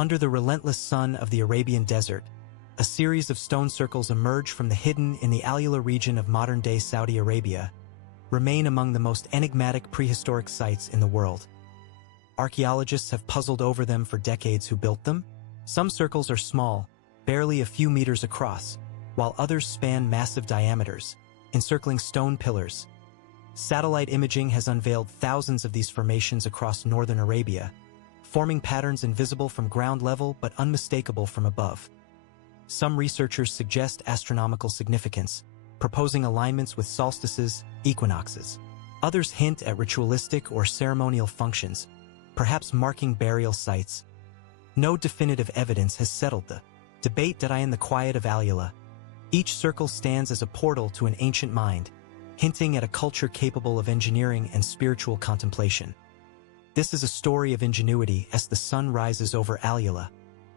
Under the relentless sun of the Arabian desert, a series of stone circles emerge from the hidden in the AlUla region of modern-day Saudi Arabia, remain among the most enigmatic prehistoric sites in the world. Archaeologists have puzzled over them for decades. Who built them? Some circles are small, barely a few meters across, while others span massive diameters, encircling stone pillars. Satellite imaging has unveiled thousands of these formations across northern Arabia, forming patterns invisible from ground level but unmistakable from above. Some researchers suggest astronomical significance, proposing alignments with solstices, equinoxes. Others hint at ritualistic or ceremonial functions, perhaps marking burial sites. No definitive evidence has settled the debate in the quiet of AlUla. Each circle stands as a portal to an ancient mind, hinting at a culture capable of engineering and spiritual contemplation. This is a story of ingenuity as the sun rises over AlUla.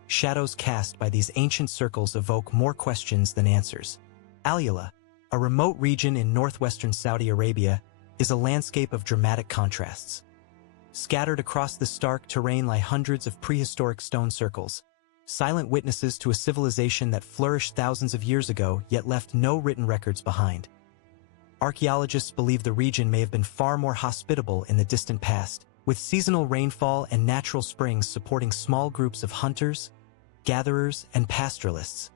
Shadows cast by these ancient circles evoke more questions than answers. AlUla, a remote region in northwestern Saudi Arabia, is a landscape of dramatic contrasts. Scattered across the stark terrain lie hundreds of prehistoric stone circles, silent witnesses to a civilization that flourished thousands of years ago yet left no written records behind. Archaeologists believe the region may have been far more hospitable in the distant past, with seasonal rainfall and natural springs supporting small groups of hunters, gatherers, and pastoralists.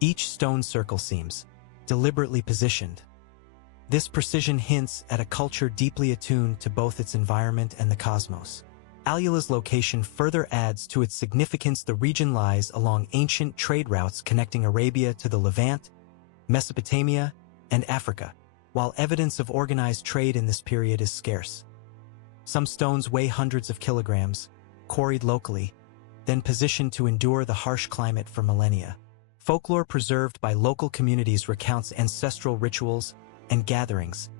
Each stone circle seems deliberately positioned. This precision hints at a culture deeply attuned to both its environment and the cosmos. AlUla's location further adds to its significance. The region lies along ancient trade routes connecting Arabia to the Levant, Mesopotamia, and Africa, while evidence of organized trade in this period is scarce. Some stones weigh hundreds of kilograms, quarried locally, then positioned to endure the harsh climate for millennia. Folklore preserved by local communities recounts ancestral rituals and gatherings.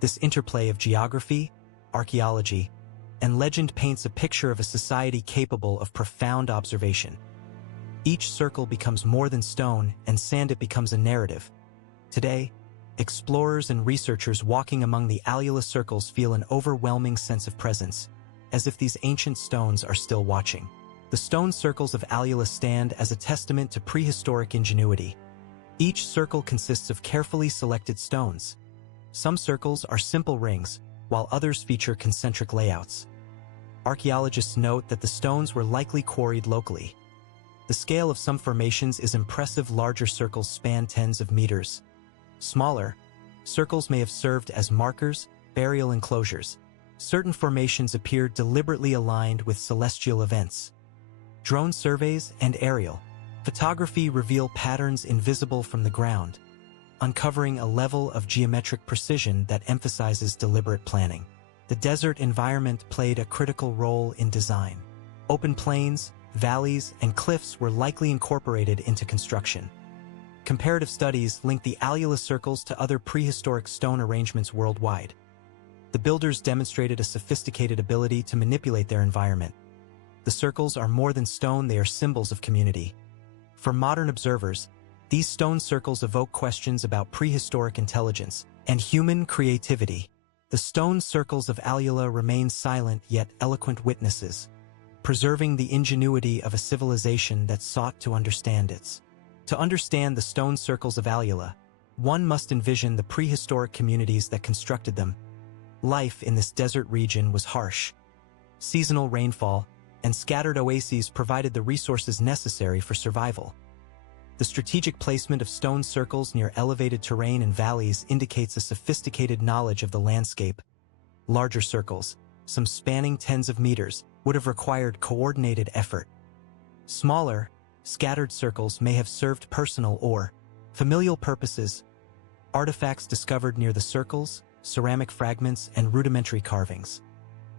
This interplay of geography, archaeology, and legend paints a picture of a society capable of profound observation. Each circle becomes more than stone and sand. It becomes a narrative. Today, explorers and researchers walking among the AlUla circles feel an overwhelming sense of presence, as if these ancient stones are still watching. The stone circles of AlUla stand as a testament to prehistoric ingenuity. Each circle consists of carefully selected stones. Some circles are simple rings, while others feature concentric layouts. Archaeologists note that the stones were likely quarried locally. The scale of some formations is impressive. Larger circles span tens of meters. Smaller circles may have served as markers, burial enclosures. Certain formations appear deliberately aligned with celestial events. Drone surveys and aerial photography reveal patterns invisible from the ground, uncovering a level of geometric precision that emphasizes deliberate planning. The desert environment played a critical role in design. Open plains, valleys, and cliffs were likely incorporated into construction. Comparative studies link the AlUla circles to other prehistoric stone arrangements worldwide. The builders demonstrated a sophisticated ability to manipulate their environment. The circles are more than stone, they are symbols of community. For modern observers, these stone circles evoke questions about prehistoric intelligence and human creativity. The stone circles of AlUla remain silent yet eloquent witnesses, preserving the ingenuity of a civilization that sought to understand its. To understand the stone circles of AlUla, one must envision the prehistoric communities that constructed them. Life in this desert region was harsh. Seasonal rainfall and scattered oases provided the resources necessary for survival. The strategic placement of stone circles near elevated terrain and valleys indicates a sophisticated knowledge of the landscape. Larger circles, some spanning tens of meters, would have required coordinated effort. Smaller, scattered circles may have served personal or familial purposes. Artifacts discovered near the circles, ceramic fragments, and rudimentary carvings.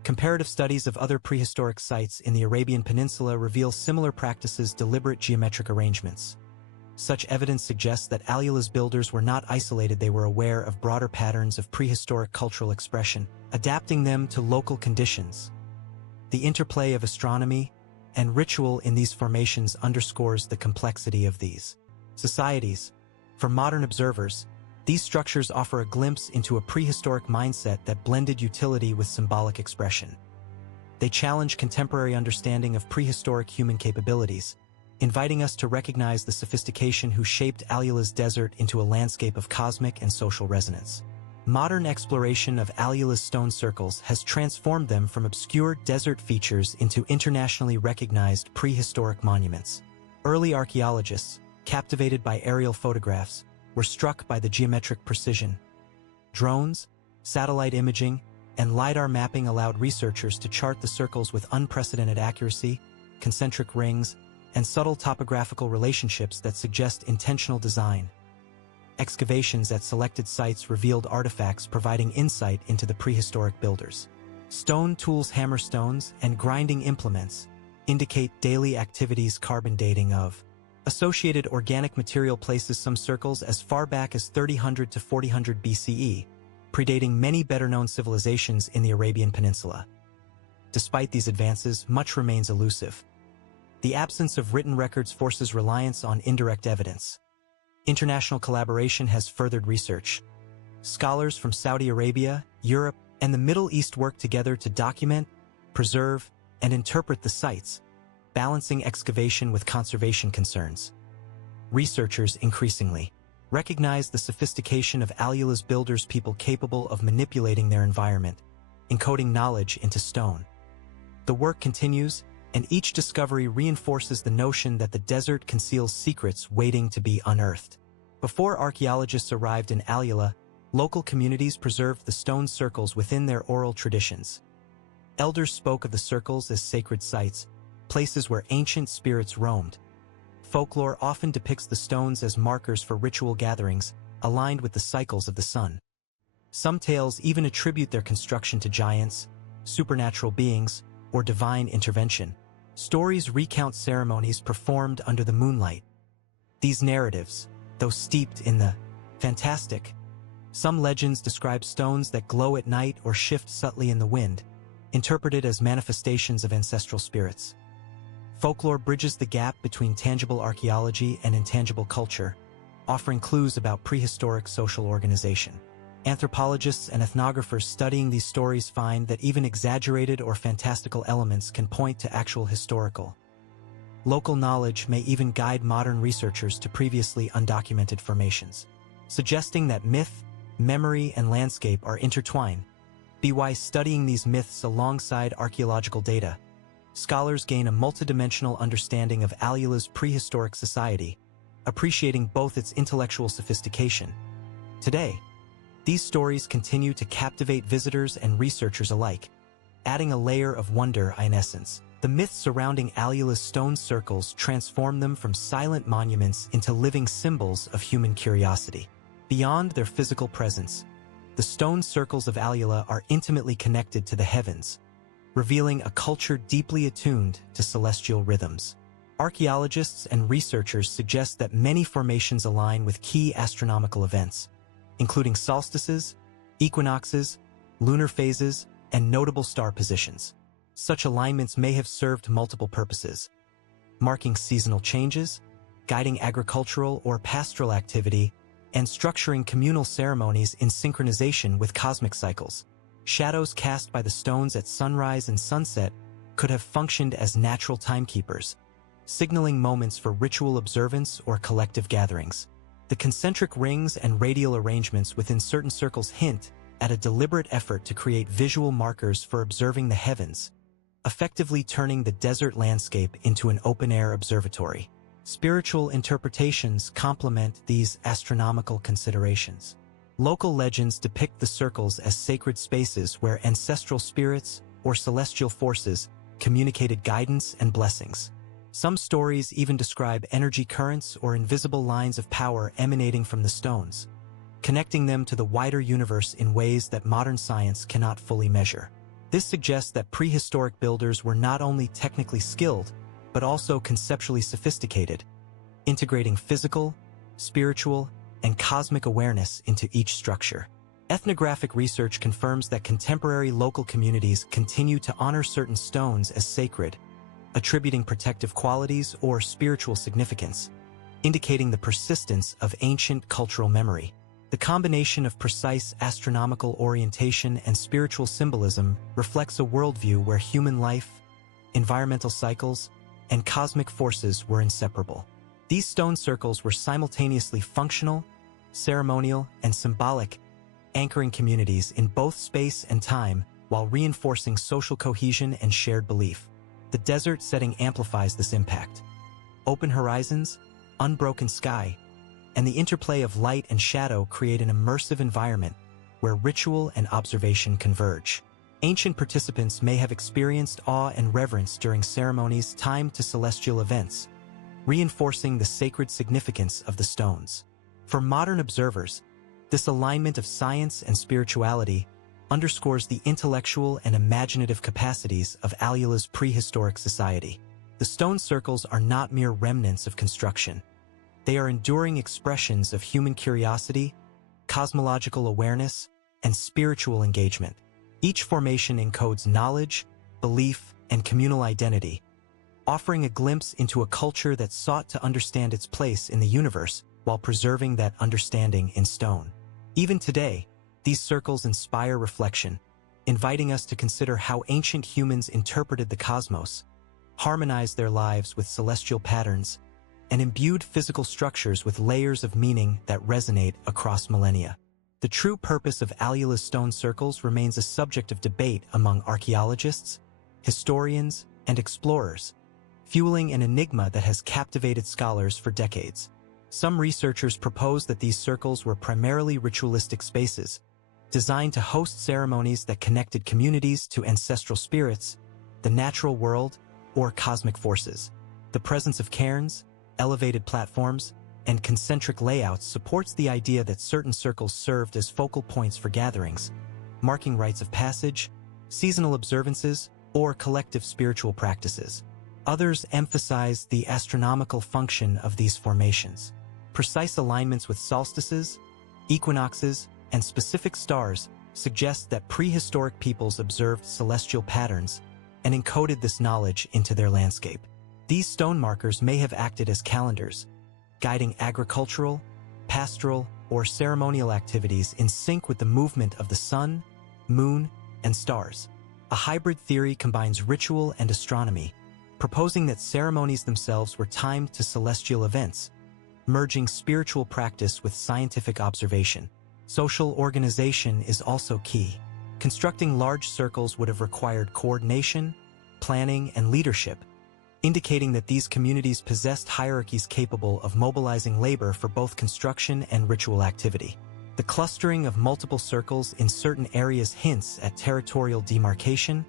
Comparative studies of other prehistoric sites in the Arabian Peninsula reveal similar practices: deliberate geometric arrangements. Such evidence suggests that AlUla's builders were not isolated. They were aware of broader patterns of prehistoric cultural expression, adapting them to local conditions. The interplay of astronomy and ritual in these formations underscores the complexity of these societies. For modern observers, these structures offer a glimpse into a prehistoric mindset that blended utility with symbolic expression. They challenge contemporary understanding of prehistoric human capabilities, inviting us to recognize the sophistication who shaped AlUla's desert into a landscape of cosmic and social resonance. Modern exploration of AlUla's stone circles has transformed them from obscure desert features into internationally recognized prehistoric monuments. Early archaeologists, captivated by aerial photographs, were struck by the geometric precision. Drones, satellite imaging, and LiDAR mapping allowed researchers to chart the circles with unprecedented accuracy, concentric rings, and subtle topographical relationships that suggest intentional design. Excavations at selected sites revealed artifacts providing insight into the prehistoric builders. Stone tools, hammerstones, and grinding implements indicate daily activities. Carbon dating of associated organic material places some circles as far back as 3000 to 4000 BCE, predating many better-known civilizations in the Arabian Peninsula. Despite these advances, much remains elusive. The absence of written records forces reliance on indirect evidence. International collaboration has furthered research. Scholars from Saudi Arabia, Europe, and the Middle East work together to document, preserve, and interpret the sites, balancing excavation with conservation concerns. Researchers increasingly recognize the sophistication of AlUla's builders, people capable of manipulating their environment, encoding knowledge into stone. The work continues, and each discovery reinforces the notion that the desert conceals secrets waiting to be unearthed. Before archaeologists arrived in AlUla, local communities preserved the stone circles within their oral traditions. Elders spoke of the circles as sacred sites, places where ancient spirits roamed. Folklore often depicts the stones as markers for ritual gatherings, aligned with the cycles of the sun. Some tales even attribute their construction to giants, supernatural beings, or divine intervention. Stories recount ceremonies performed under the moonlight. These narratives, though steeped in the fantastic, some legends describe stones that glow at night or shift subtly in the wind, interpreted as manifestations of ancestral spirits. Folklore bridges the gap between tangible archaeology and intangible culture, offering clues about prehistoric social organization. Anthropologists and ethnographers studying these stories find that even exaggerated or fantastical elements can point to actual historical. Local knowledge may even guide modern researchers to previously undocumented formations, suggesting that myth, memory, and landscape are intertwined. By studying these myths alongside archaeological data, scholars gain a multidimensional understanding of AlUla's prehistoric society, appreciating both its intellectual sophistication. Today, these stories continue to captivate visitors and researchers alike, adding a layer of wonder. In essence, the myths surrounding AlUla's stone circles transform them from silent monuments into living symbols of human curiosity. Beyond their physical presence, the stone circles of AlUla are intimately connected to the heavens, revealing a culture deeply attuned to celestial rhythms. Archaeologists and researchers suggest that many formations align with key astronomical events, including solstices, equinoxes, lunar phases, and notable star positions. Such alignments may have served multiple purposes, marking seasonal changes, guiding agricultural or pastoral activity, and structuring communal ceremonies in synchronization with cosmic cycles. Shadows cast by the stones at sunrise and sunset could have functioned as natural timekeepers, signaling moments for ritual observance or collective gatherings. The concentric rings and radial arrangements within certain circles hint at a deliberate effort to create visual markers for observing the heavens, effectively turning the desert landscape into an open-air observatory. Spiritual interpretations complement these astronomical considerations. Local legends depict the circles as sacred spaces where ancestral spirits or celestial forces communicated guidance and blessings. Some stories even describe energy currents or invisible lines of power emanating from the stones, connecting them to the wider universe in ways that modern science cannot fully measure. This suggests that prehistoric builders were not only technically skilled, but also conceptually sophisticated, integrating physical, spiritual, and cosmic awareness into each structure. Ethnographic research confirms that contemporary local communities continue to honor certain stones as sacred, attributing protective qualities or spiritual significance, indicating the persistence of ancient cultural memory. The combination of precise astronomical orientation and spiritual symbolism reflects a worldview where human life, environmental cycles, and cosmic forces were inseparable. These stone circles were simultaneously functional, ceremonial, and symbolic, anchoring communities in both space and time while reinforcing social cohesion and shared belief. The desert setting amplifies this impact. Open horizons, unbroken sky, and the interplay of light and shadow create an immersive environment where ritual and observation converge. Ancient participants may have experienced awe and reverence during ceremonies timed to celestial events, reinforcing the sacred significance of the stones. For modern observers, this alignment of science and spirituality underscores the intellectual and imaginative capacities of AlUla's prehistoric society. The stone circles are not mere remnants of construction. They are enduring expressions of human curiosity, cosmological awareness, and spiritual engagement. Each formation encodes knowledge, belief, and communal identity, offering a glimpse into a culture that sought to understand its place in the universe while preserving that understanding in stone. Even today, these circles inspire reflection, inviting us to consider how ancient humans interpreted the cosmos, harmonized their lives with celestial patterns, and imbued physical structures with layers of meaning that resonate across millennia. The true purpose of AlUla's stone circles remains a subject of debate among archaeologists, historians, and explorers, fueling an enigma that has captivated scholars for decades. Some researchers propose that these circles were primarily ritualistic spaces, designed to host ceremonies that connected communities to ancestral spirits, the natural world, or cosmic forces. The presence of cairns, elevated platforms, and concentric layouts supports the idea that certain circles served as focal points for gatherings, marking rites of passage, seasonal observances, or collective spiritual practices. Others emphasize the astronomical function of these formations. Precise alignments with solstices, equinoxes, and specific stars suggest that prehistoric peoples observed celestial patterns and encoded this knowledge into their landscape. These stone markers may have acted as calendars, guiding agricultural, pastoral, or ceremonial activities in sync with the movement of the sun, moon, and stars. A hybrid theory combines ritual and astronomy, proposing that ceremonies themselves were timed to celestial events, merging spiritual practice with scientific observation. Social organization is also key. Constructing large circles would have required coordination, planning, and leadership, indicating that these communities possessed hierarchies capable of mobilizing labor for both construction and ritual activity. The clustering of multiple circles in certain areas hints at territorial demarcation,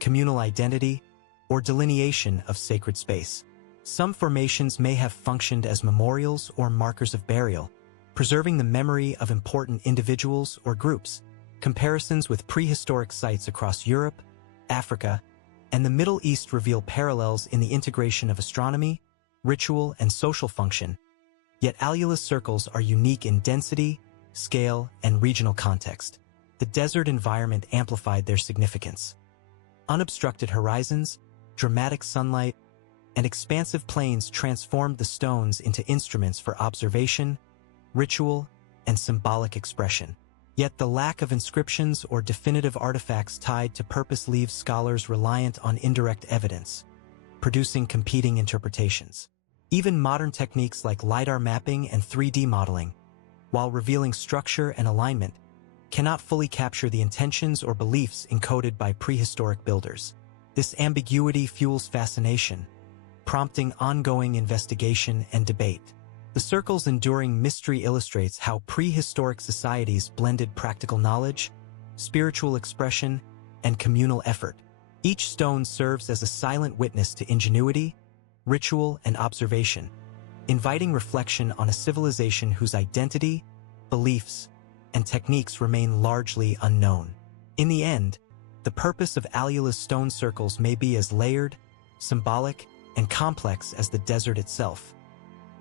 communal identity, or delineation of sacred space. Some formations may have functioned as memorials or markers of burial, preserving the memory of important individuals or groups. Comparisons with prehistoric sites across Europe, Africa, and the Middle East reveal parallels in the integration of astronomy, ritual, and social function, yet AlUla's circles are unique in density, scale, and regional context. The desert environment amplified their significance. Unobstructed horizons, dramatic sunlight, and expansive plains transformed the stones into instruments for observation, ritual, and symbolic expression. Yet the lack of inscriptions or definitive artifacts tied to purpose leaves scholars reliant on indirect evidence, producing competing interpretations. Even modern techniques like LiDAR mapping and 3D modeling, while revealing structure and alignment, cannot fully capture the intentions or beliefs encoded by prehistoric builders. This ambiguity fuels fascination, prompting ongoing investigation and debate. The circle's enduring mystery illustrates how prehistoric societies blended practical knowledge, spiritual expression, and communal effort. Each stone serves as a silent witness to ingenuity, ritual, and observation, inviting reflection on a civilization whose identity, beliefs, and techniques remain largely unknown. In the end, the purpose of AlUla's stone circles may be as layered, symbolic, and complex as the desert itself,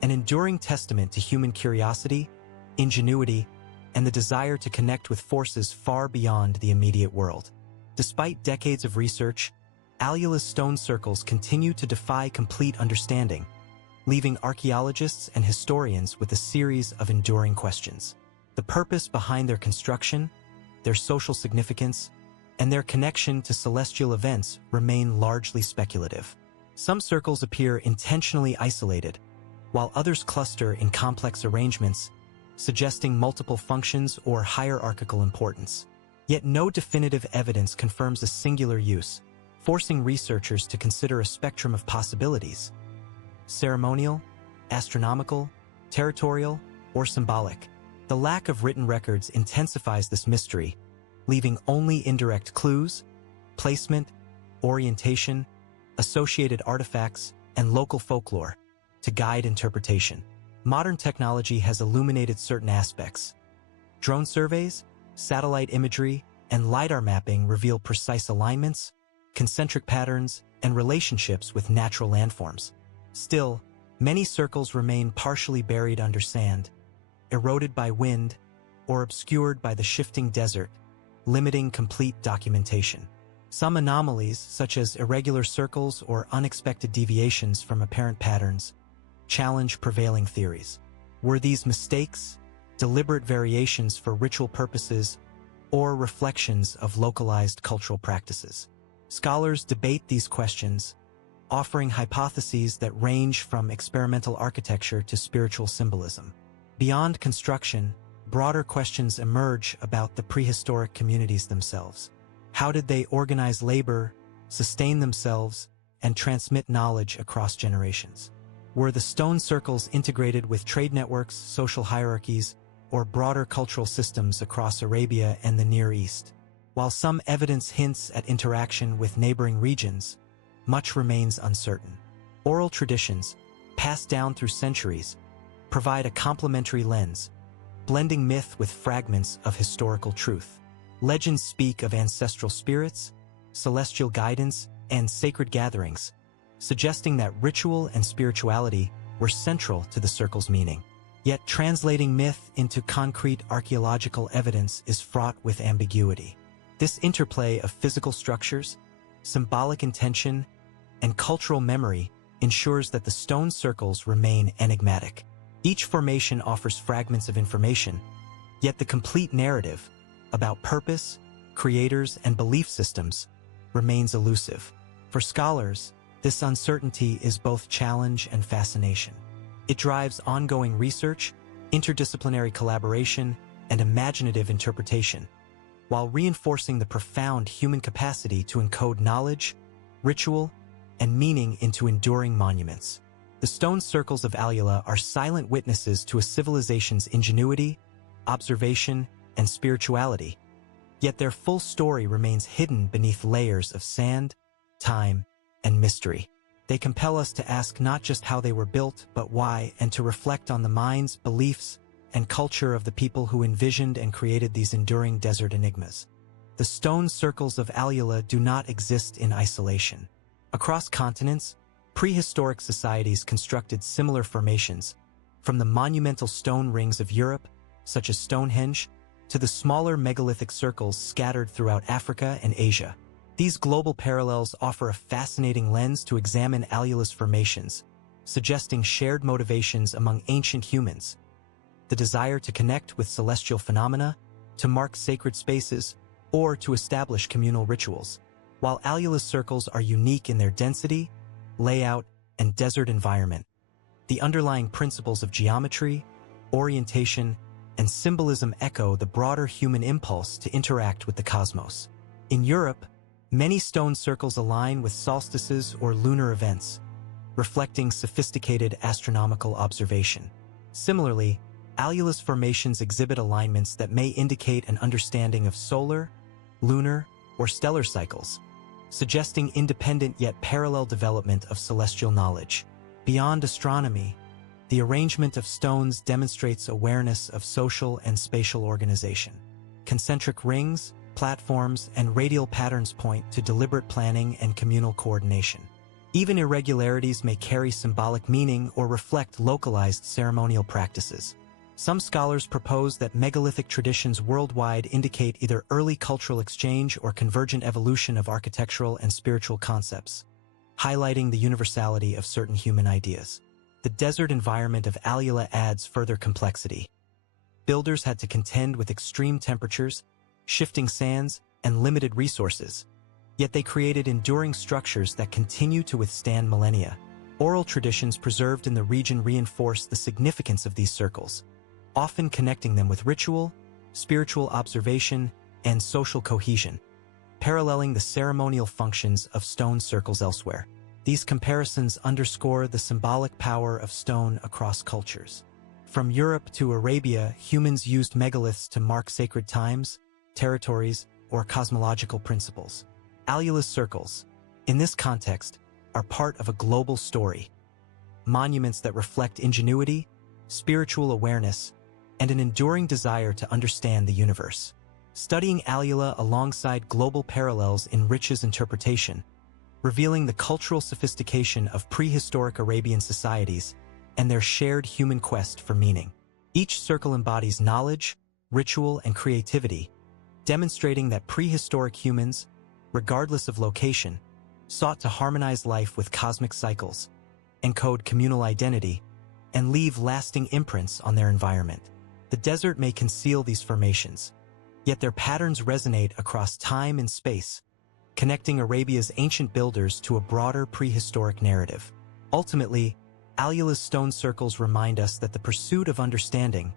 an enduring testament to human curiosity, ingenuity, and the desire to connect with forces far beyond the immediate world. Despite decades of research, AlUla's stone circles continue to defy complete understanding, leaving archaeologists and historians with a series of enduring questions. The purpose behind their construction, their social significance, and their connection to celestial events remain largely speculative. Some circles appear intentionally isolated, while others cluster in complex arrangements, suggesting multiple functions or hierarchical importance. Yet no definitive evidence confirms a singular use, forcing researchers to consider a spectrum of possibilities: ceremonial, astronomical, territorial, or symbolic. The lack of written records intensifies this mystery, leaving only indirect clues, placement, orientation, associated artifacts, and local folklore to guide interpretation. Modern technology has illuminated certain aspects. Drone surveys, satellite imagery, and LiDAR mapping reveal precise alignments, concentric patterns, and relationships with natural landforms. Still, many circles remain partially buried under sand, eroded by wind, or obscured by the shifting desert, limiting complete documentation. Some anomalies, such as irregular circles or unexpected deviations from apparent patterns, challenge prevailing theories. Were these mistakes, deliberate variations for ritual purposes, or reflections of localized cultural practices? Scholars debate these questions, offering hypotheses that range from experimental architecture to spiritual symbolism. Beyond construction, broader questions emerge about the prehistoric communities themselves. How did they organize labor, sustain themselves, and transmit knowledge across generations? Were the stone circles integrated with trade networks, social hierarchies, or broader cultural systems across Arabia and the Near East? While some evidence hints at interaction with neighboring regions, much remains uncertain. Oral traditions, passed down through centuries, provide a complementary lens, blending myth with fragments of historical truth. Legends speak of ancestral spirits, celestial guidance, and sacred gatherings, suggesting that ritual and spirituality were central to the circle's meaning. Yet translating myth into concrete archaeological evidence is fraught with ambiguity. This interplay of physical structures, symbolic intention, and cultural memory ensures that the stone circles remain enigmatic. Each formation offers fragments of information, yet the complete narrative about purpose, creators, and belief systems remains elusive. For scholars, this uncertainty is both challenge and fascination. It drives ongoing research, interdisciplinary collaboration, and imaginative interpretation, while reinforcing the profound human capacity to encode knowledge, ritual, and meaning into enduring monuments. The stone circles of AlUla are silent witnesses to a civilization's ingenuity, observation, and spirituality, yet their full story remains hidden beneath layers of sand, time, and mystery. They compel us to ask not just how they were built, but why, and to reflect on the minds, beliefs, and culture of the people who envisioned and created these enduring desert enigmas. The stone circles of AlUla do not exist in isolation. Across continents, prehistoric societies constructed similar formations, from the monumental stone rings of Europe, such as Stonehenge, to the smaller megalithic circles scattered throughout Africa and Asia. These global parallels offer a fascinating lens to examine AlUla's formations, suggesting shared motivations among ancient humans: the desire to connect with celestial phenomena, to mark sacred spaces, or to establish communal rituals. While AlUla's circles are unique in their density, layout, and desert environment, the underlying principles of geometry, orientation, and symbolism echo the broader human impulse to interact with the cosmos. In Europe, many stone circles align with solstices or lunar events, reflecting sophisticated astronomical observation. Similarly, AlUla's formations exhibit alignments that may indicate an understanding of solar, lunar, or stellar cycles, suggesting independent yet parallel development of celestial knowledge. Beyond astronomy, the arrangement of stones demonstrates awareness of social and spatial organization. Concentric rings, platforms, and radial patterns point to deliberate planning and communal coordination. Even irregularities may carry symbolic meaning or reflect localized ceremonial practices. Some scholars propose that megalithic traditions worldwide indicate either early cultural exchange or convergent evolution of architectural and spiritual concepts, highlighting the universality of certain human ideas. The desert environment of AlUla adds further complexity. builders had to contend with extreme temperatures, shifting sands, and limited resources. Yet they created enduring structures that continue to withstand millennia. Oral traditions preserved in the region reinforce the significance of these circles, often connecting them with ritual, spiritual observation, and social cohesion, paralleling the ceremonial functions of stone circles elsewhere. These comparisons underscore the symbolic power of stone across cultures. From Europe to Arabia, humans used megaliths to mark sacred times, territories, or cosmological principles. AlUla's circles, in this context, are part of a global story. Monuments that reflect ingenuity, spiritual awareness, and an enduring desire to understand the universe. Studying AlUla alongside global parallels enriches interpretation, revealing the cultural sophistication of prehistoric Arabian societies and their shared human quest for meaning. Each circle embodies knowledge, ritual, and creativity, demonstrating that prehistoric humans, regardless of location, sought to harmonize life with cosmic cycles, encode communal identity, and leave lasting imprints on their environment. The desert may conceal these formations, yet their patterns resonate across time and space, connecting Arabia's ancient builders to a broader prehistoric narrative. Ultimately, AlUla's stone circles remind us that the pursuit of understanding,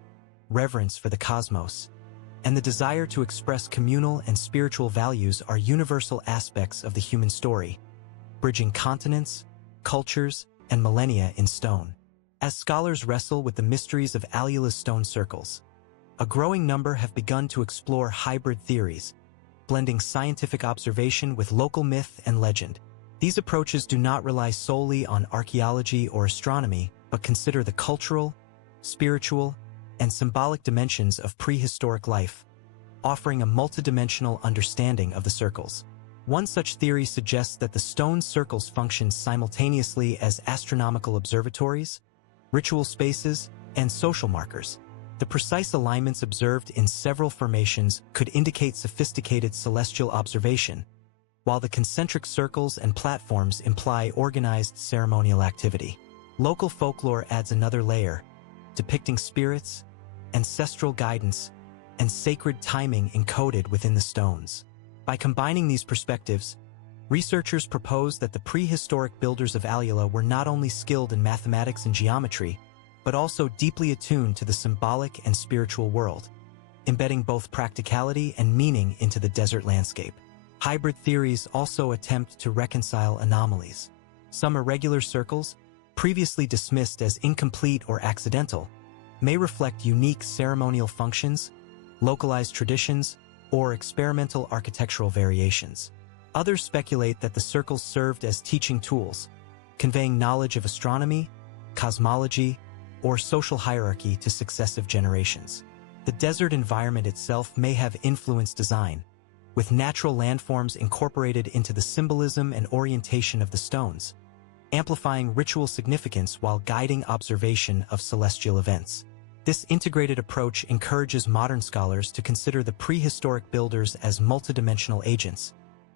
reverence for the cosmos, and the desire to express communal and spiritual values are universal aspects of the human story, bridging continents, cultures, and millennia in stone. As scholars wrestle with the mysteries of AlUla's stone circles, a growing number have begun to explore hybrid theories, blending scientific observation with local myth and legend. These approaches do not rely solely on archaeology or astronomy, but consider the cultural, spiritual, and symbolic dimensions of prehistoric life, offering a multidimensional understanding of the circles. One such theory suggests that the stone circles function simultaneously as astronomical observatories, ritual spaces, and social markers. The precise alignments observed in several formations could indicate sophisticated celestial observation, while the concentric circles and platforms imply organized ceremonial activity. Local folklore adds another layer, depicting spirits, ancestral guidance, and sacred timing encoded within the stones. By combining these perspectives, researchers propose that the prehistoric builders of AlUla were not only skilled in mathematics and geometry, but also deeply attuned to the symbolic and spiritual world, embedding both practicality and meaning into the desert landscape. Hybrid theories also attempt to reconcile anomalies. Some irregular circles, previously dismissed as incomplete or accidental, may reflect unique ceremonial functions, localized traditions, or experimental architectural variations. Others speculate that the circles served as teaching tools, conveying knowledge of astronomy, cosmology, or social hierarchy to successive generations. The desert environment itself may have influenced design, with natural landforms incorporated into the symbolism and orientation of the stones, amplifying ritual significance while guiding observation of celestial events. This integrated approach encourages modern scholars to consider the prehistoric builders as multidimensional agents,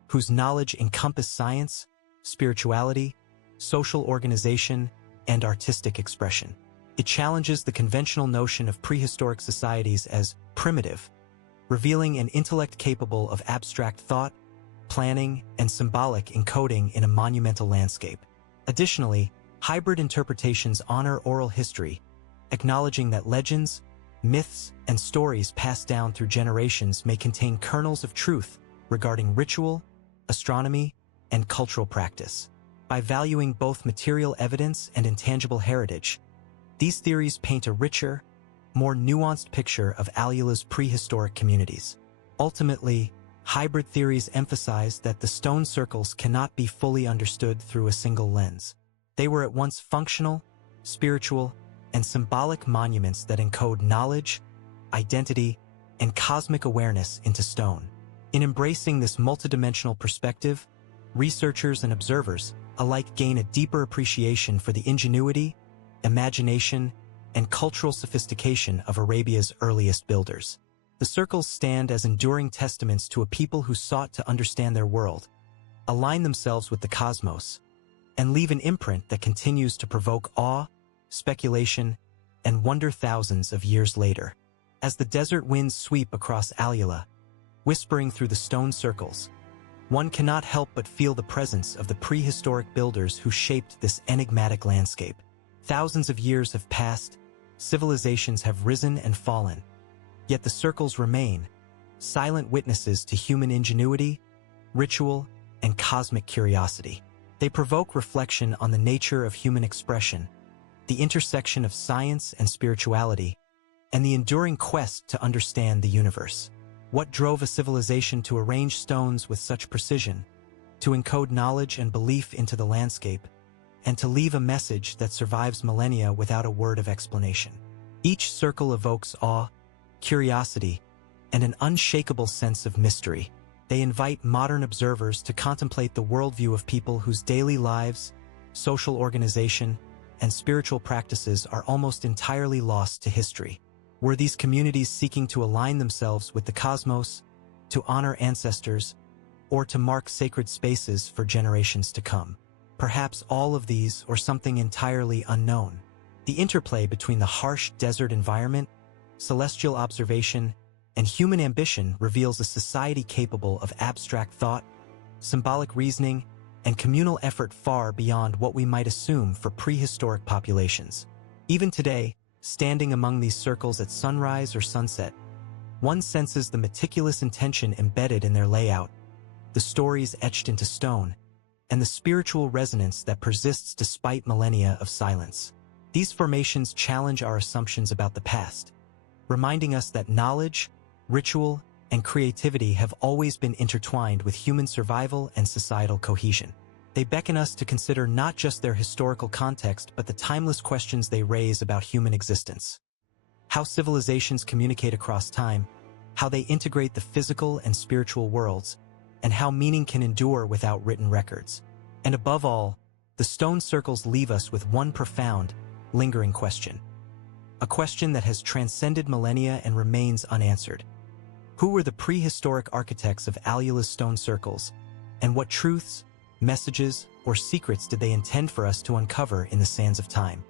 whose knowledge encompassed science, spirituality, social organization, and artistic expression. It challenges the conventional notion of prehistoric societies as primitive, revealing an intellect capable of abstract thought, planning, and symbolic encoding in a monumental landscape. Additionally, hybrid interpretations honor oral history, acknowledging that legends, myths, and stories passed down through generations may contain kernels of truth regarding ritual, astronomy, and cultural practice. By valuing both material evidence and intangible heritage, these theories paint a richer, more nuanced picture of AlUla's prehistoric communities. Ultimately, hybrid theories emphasize that the stone circles cannot be fully understood through a single lens. They were at once functional, spiritual, and symbolic monuments that encode knowledge, identity, and cosmic awareness into stone. In embracing this multidimensional perspective, researchers and observers alike gain a deeper appreciation for the ingenuity, imagination, and cultural sophistication of Arabia's earliest builders. The circles stand as enduring testaments to a people who sought to understand their world, align themselves with the cosmos, and leave an imprint that continues to provoke awe, speculation, and wonder thousands of years later. As the desert winds sweep across AlUla, whispering through the stone circles, one cannot help but feel the presence of the prehistoric builders who shaped this enigmatic landscape. Thousands of years have passed, civilizations have risen and fallen, yet the circles remain, silent witnesses to human ingenuity, ritual, and cosmic curiosity. They provoke reflection on the nature of human expression, the intersection of science and spirituality, and the enduring quest to understand the universe. What drove a civilization to arrange stones with such precision, to encode knowledge and belief into the landscape, and to leave a message that survives millennia without a word of explanation? Each circle evokes awe, curiosity, and an unshakable sense of mystery. They invite modern observers to contemplate the worldview of people whose daily lives, social organization, and spiritual practices are almost entirely lost to history. Were these communities seeking to align themselves with the cosmos, to honor ancestors, or to mark sacred spaces for generations to come? Perhaps all of these, or something entirely unknown. The interplay between the harsh desert environment, celestial observation, and human ambition reveals a society capable of abstract thought, symbolic reasoning, and communal effort far beyond what we might assume for prehistoric populations. Even today, standing among these circles at sunrise or sunset, one senses the meticulous intention embedded in their layout, the stories etched into stone, and the spiritual resonance that persists despite millennia of silence. These formations challenge our assumptions about the past, reminding us that knowledge, ritual, and creativity have always been intertwined with human survival and societal cohesion. They beckon us to consider not just their historical context but the timeless questions they raise about human existence. How civilizations communicate across time, how they integrate the physical and spiritual worlds, and how meaning can endure without written records. And above all, the stone circles leave us with one profound, lingering question. A question that has transcended millennia and remains unanswered. Who were the prehistoric architects of AlUla's stone circles, and what truths, messages, or secrets did they intend for us to uncover in the sands of time?